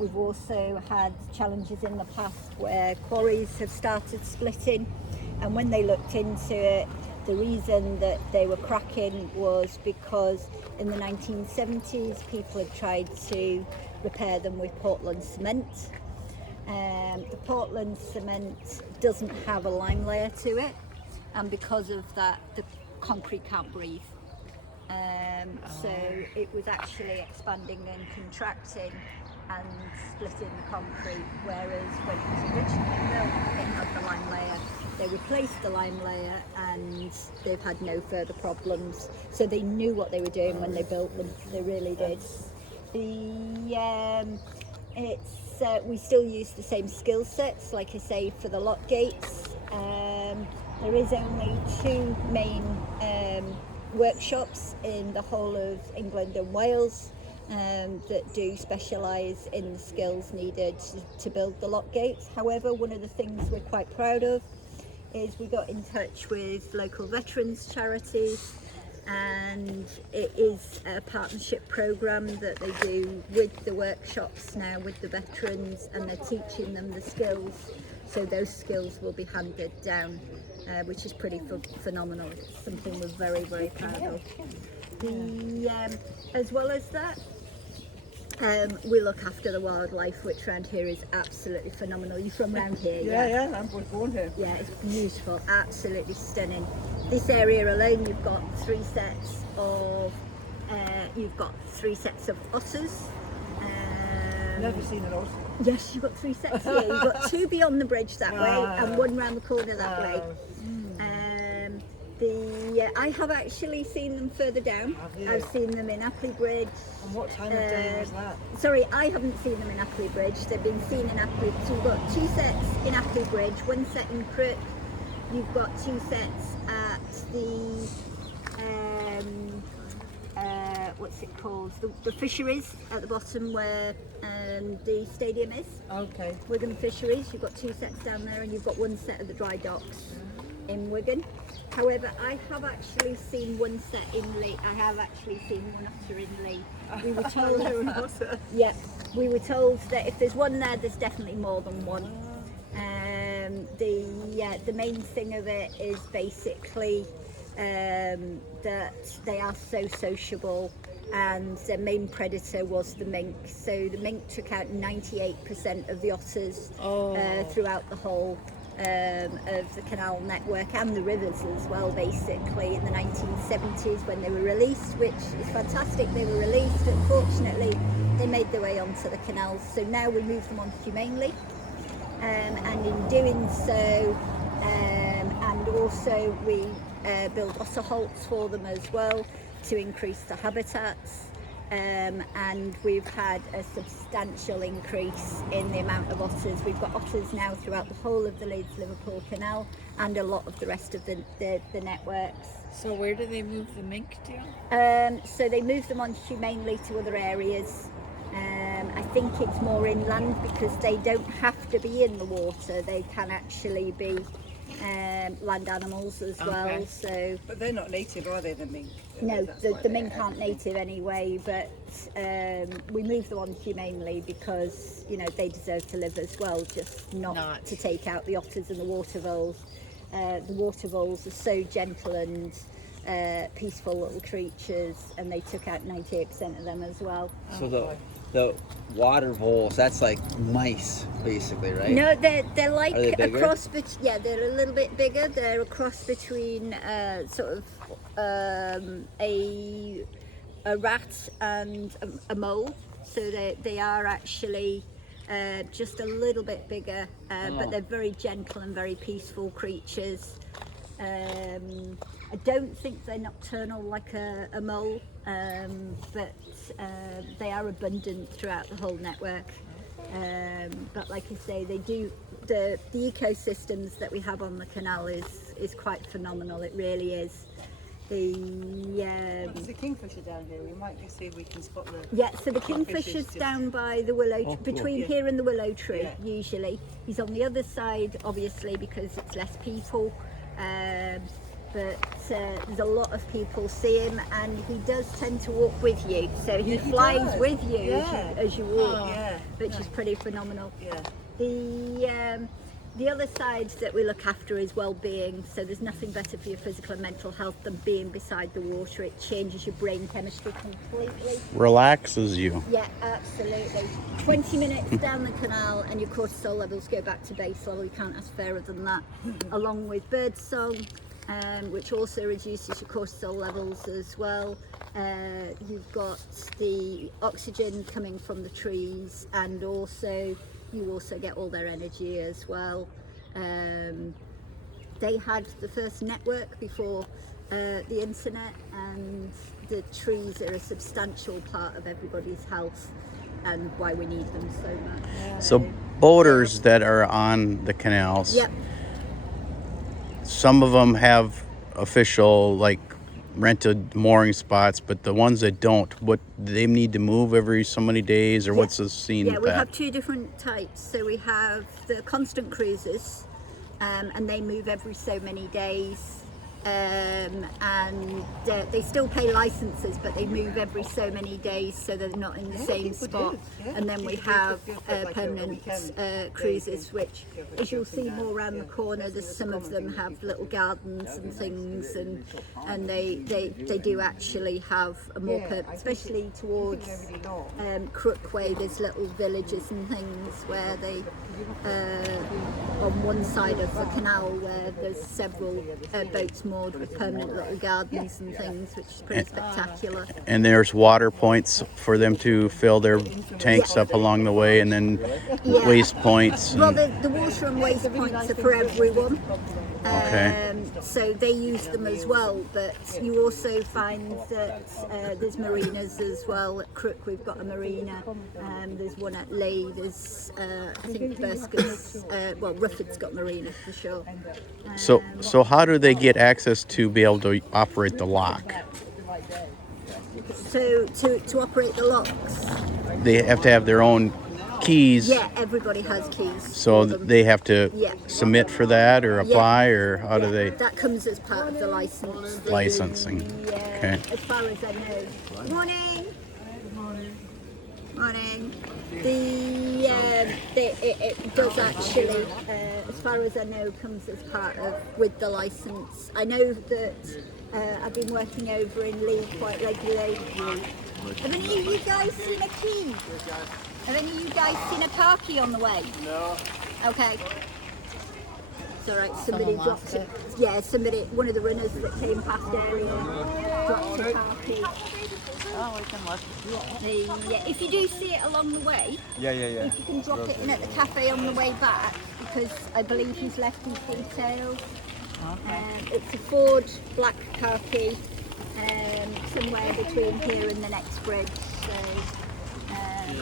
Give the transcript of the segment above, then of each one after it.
We've also had challenges in the past where quarries have started splitting, and when they looked into it, the reason that they were cracking was because in the 1970s people had tried to repair them with Portland cement. The Portland cement doesn't have a lime layer to it, and because of that the concrete can't breathe. So it was actually expanding and contracting and splitting the concrete, whereas when it was originally built it had the lime layer. They replaced the lime layer and they've had no further problems. So they knew what they were doing when they built them, they really did. We still use the same skill sets, like I say, for the lock gates. There is only 2 main workshops in the whole of England and Wales that do specialise in the skills needed to build the lock gates. However, one of the things we're quite proud of is we got in touch with local veterans charities, and it is a partnership programme that they do with the workshops now with the veterans, and they're teaching them the skills, so those skills will be handed down, which is pretty phenomenal. It's something we're very, very proud of. As well as that, we look after the wildlife, which around here is absolutely phenomenal. You're from around here? Yeah, I was born here. Yeah, it's beautiful, absolutely stunning. This area alone, you've got 3 sets of otters. Never seen an otter. Yes, you've got 3 sets here. You've got 2 beyond the bridge that way and 1 round the corner that way. I have actually seen them further down. I've seen them in Appley Bridge. And what time of day was that? Sorry, I haven't seen them in Appley Bridge. They've been seen in Appley. So you've got 2 sets in Appley Bridge, 1 set in Crook. You've got 2 sets at the what's it called? The fisheries at the bottom where the stadium is. Okay. Wigan Fisheries. You've got 2 sets down there, and you've got 1 set at the dry docks in Wigan. However, I have actually seen 1 set in Leeds. I have actually seen 1 otter in Leeds. We were told. Yeah, we were told that if there's 1 there, there's definitely more than 1. The main thing of it is basically that they are so sociable, and their main predator was the mink. So the mink took out 98% of the otters throughout the whole of the canal network and the rivers as well, basically in the 1970s when they were released, which is fantastic. They were released. Unfortunately, they made their way onto the canals, so now we move them on humanely, and in doing so, and also we build otter holts for them as well to increase the habitats. And we've had a substantial increase in the amount of otters. We've got otters now throughout the whole of the Leeds Liverpool canal and a lot of the rest of the networks. So where do they move the mink to? So they move them on humanely to other areas. I think it's more inland because they don't have to be in the water. They can actually be land animals as well. So, but they're not native, are they, the mink? No, the mink aren't native anyway, but we move them on humanely because, you know, they deserve to live as well, just not to take out the otters and the water voles. The water voles are so gentle and peaceful little creatures, and they took out 98% of them as well. So the water voles, that's like mice, basically, right? No, they're like a cross between. Yeah, they're a little bit bigger. They're a cross between sort of a rat and a mole. So they are actually just a little bit bigger, but they're very gentle and very peaceful creatures. I don't think they're nocturnal like a mole, but they are abundant throughout the whole network. But like I say, they do the ecosystems that we have on the canal is quite phenomenal. It really is. There's a kingfisher down here. We might see if we can spot the. Yeah, so the kingfisher's down by the willow, between here and the willow tree. Yeah. Usually, he's on the other side, obviously, because it's less people. but there's a lot of people see him, and he does tend to walk with you. So he flies does. with you Yeah. as you walk, Yeah. which is pretty phenomenal. Yeah. The other side that we look after is well-being. So there's nothing better for your physical and mental health than being beside the water. It changes your brain chemistry completely. Relaxes you. Yeah, absolutely. 20 minutes down the canal and your cortisol levels go back to base level. You can't ask fairer than that. Along with birdsong, which also reduces your cortisol levels as well. You've got the oxygen coming from the trees, and also you also get all their energy as well. They had the first network before the internet, and the trees are a substantial part of everybody's health and why we need them so much. So boaters that are on the canals, Yep. some of them have official like rented mooring spots, but the ones that don't, what they need to move every so many days, or what's the scene Yeah, with we that? have two different types. So we have the constant cruisers, and they move every so many days. And they still pay licenses, but they move every so many days, so they're not in the same people spot. do, yeah. And then we People have do feel like permanent a weekend cruises, which, as you'll see more around the corner, there's some of them have little gardens and things, and they do actually have a more especially towards Crook Way. There's little villages and things where they on one side of the canal where there's several boats moored with permanent little gardens and things, which is pretty spectacular. And there's water points for them to fill their tanks up along the way, and then waste points. Well, the water and waste points are for everyone. Okay. So they use them as well, but you also find that there's marinas as well. At Crook we've got a marina, there's one at Lee, there's I think Bursco's, Rufford's got marina for sure. So how do they get access to be able to operate the lock? So to operate the locks, They have to have their own keys. yeah, everybody has keys. So for them. they have to Yeah. submit for that or apply, or how do they? That comes as part of the license. Licensing. Yeah, Okay. as far as I know. Morning. Morning. It does actually, as far as I know, comes as part of with the license. I know that I've been working over in Lee quite regularly. Have any of you guys seen a key? Have any of you guys seen a car key on the way? No. Okay. It's all right. Somebody dropped it. Yeah, one of the runners that came past earlier dropped a car key. Oh, we can look. If you do see it along the way, if you can drop it in at the cafe on the way back, because I believe he's left his details. Okay. It's a Ford black car key, somewhere between here and the next bridge. So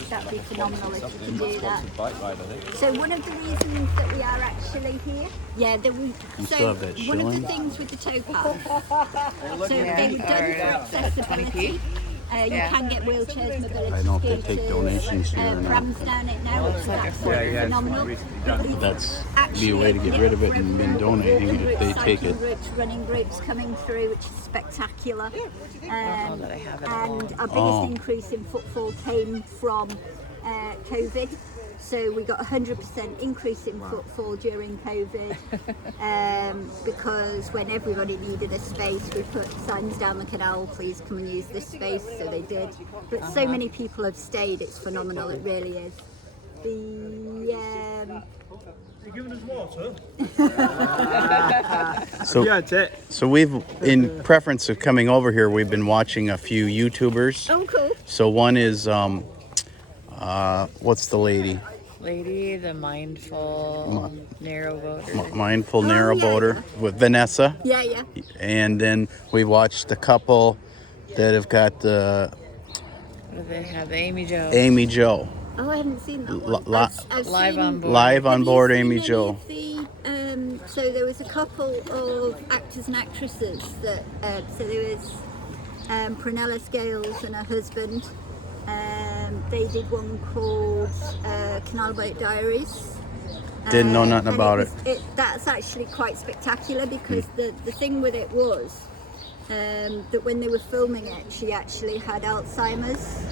that'd be phenomenal if you can do that. So one of the reasons that we are actually here, still have that one of the shilling? things with the tow path, so they were done for accessibility. You can get wheelchairs, mobility I don't know if they take scooters, donations here or not. prams down it now, which is absolutely phenomenal. That's be a way to get rid of it and then donating it if they take it. Running groups coming through, which is spectacular. And our biggest Oh. increase in footfall came from COVID. So we got 100% increase in footfall during COVID because when everybody needed a space, we put signs down the canal, please come and use this space, so they did. But so many people have stayed, it's phenomenal, it really is. You giving us water? So we've, in preference of coming over here, we've been watching a few YouTubers. Oh, cool. So one is, what's the lady? Lady, the mindful narrow boater. Mindful narrow yeah, boater with Vanessa. Yeah, yeah. And then we watched a couple that have got the What do they have? Amy Jo. Amy Jo. Oh, I haven't seen that Li- one. li- I've Live seen- on board. Live on Have you board seen Amy any Jo. of so there was a couple of actors and actresses that, so there was Prunella Scales and her husband. They did one called Canal Boat Diaries. Didn't know nothing And about it. That's actually quite spectacular because the thing with it was that when they were filming it, she actually had Alzheimer's,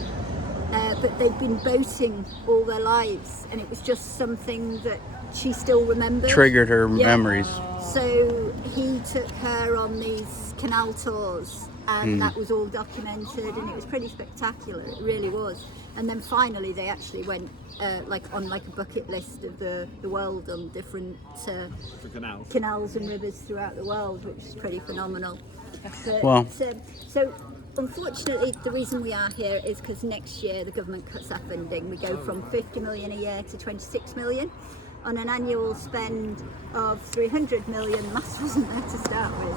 but they'd been boating all their lives, and it was just something that she still remembered. Triggered her Yeah. memories. So he took her on these canal tours, and that was all documented, and it was pretty spectacular. It really was. And then finally, they actually went on a bucket list of the world on different canals and rivers throughout the world, which is pretty phenomenal. But, Well. so unfortunately, the reason we are here is because next year the government cuts our funding. We go from 50 million a year to 26 million. On an annual spend of 300 million, maths wasn't there to start with.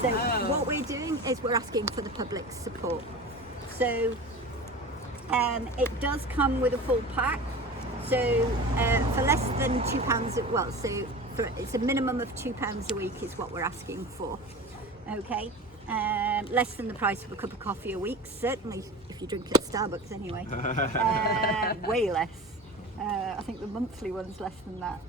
So what we're doing is we're asking for the public's support. So it does come with a full pack. So for less than £2, it's a minimum of £2 a week is what we're asking for. Okay, less than the price of a cup of coffee a week. Certainly, if you drink at Starbucks anyway, way less. I think the monthly one's less than that.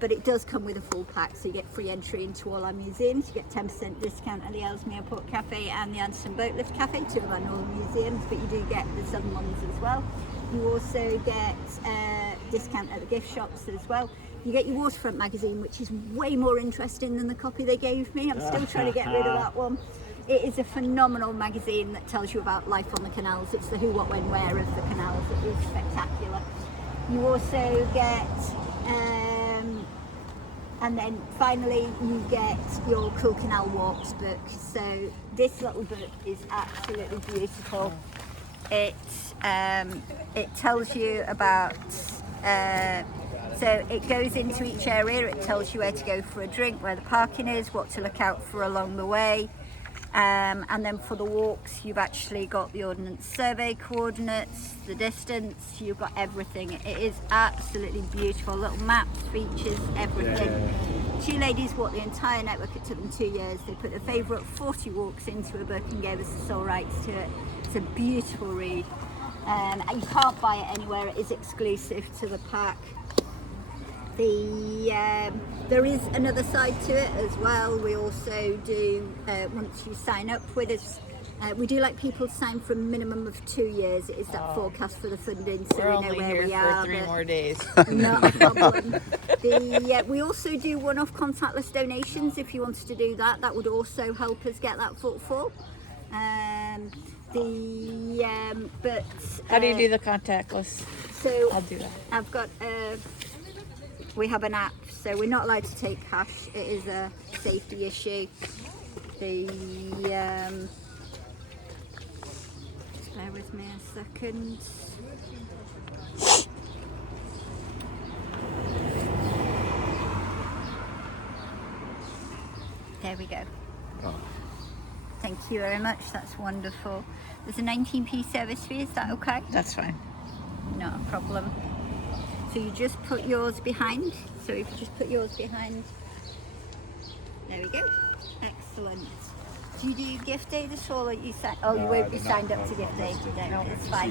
But it does come with a full pack, so you get free entry into all our museums. You get 10% discount at the Ellesmere Port Cafe and the Anderson Boatlift Cafe, two of our northern museums, but you do get the southern ones as well. You also get discount at the gift shops as well. You get your Waterfront magazine, which is way more interesting than the copy they gave me. I'm still trying to get rid of that one. It is a phenomenal magazine that tells you about life on the canals. It's the who, what, when, where of the canals. It is spectacular. You also get, and then finally you get your Cool Canal Walks book. So this little book is absolutely beautiful. It tells you about, so it goes into each area. It tells you where to go for a drink, where the parking is, what to look out for along the way. And then for the walks, you've actually got the Ordnance Survey coordinates, the distance, you've got everything. It is absolutely beautiful. Little maps, features, everything. Two ladies walked the entire network. It took them 2 years. They put their favourite 40 walks into a book and gave us the sole rights to it. It's a beautiful read. And you can't buy it anywhere. It is exclusive to the pack. There is another side to it as well. We also do, once you sign up with us, we do like people to sign for a minimum of 2 years. It is that forecast for the funding, so We're we know only where here we for are. 3 more days. Not a problem. We also do one-off contactless donations. If you wanted to do that, that would also help us get that footfall. But How do you do the contactless? so I'll do that. I've got we have an app, so we're not allowed to take cash. It is a safety issue. Just bear with me a second. There we go. Thank you very much, that's wonderful. There's a 19p service fee, is that okay? That's fine. Not a problem. So you just put yours behind. So if you just put yours behind, there we go. Excellent. Do you do gift aid at all? Or you you won't be signed up to gift aid. No, it's fine.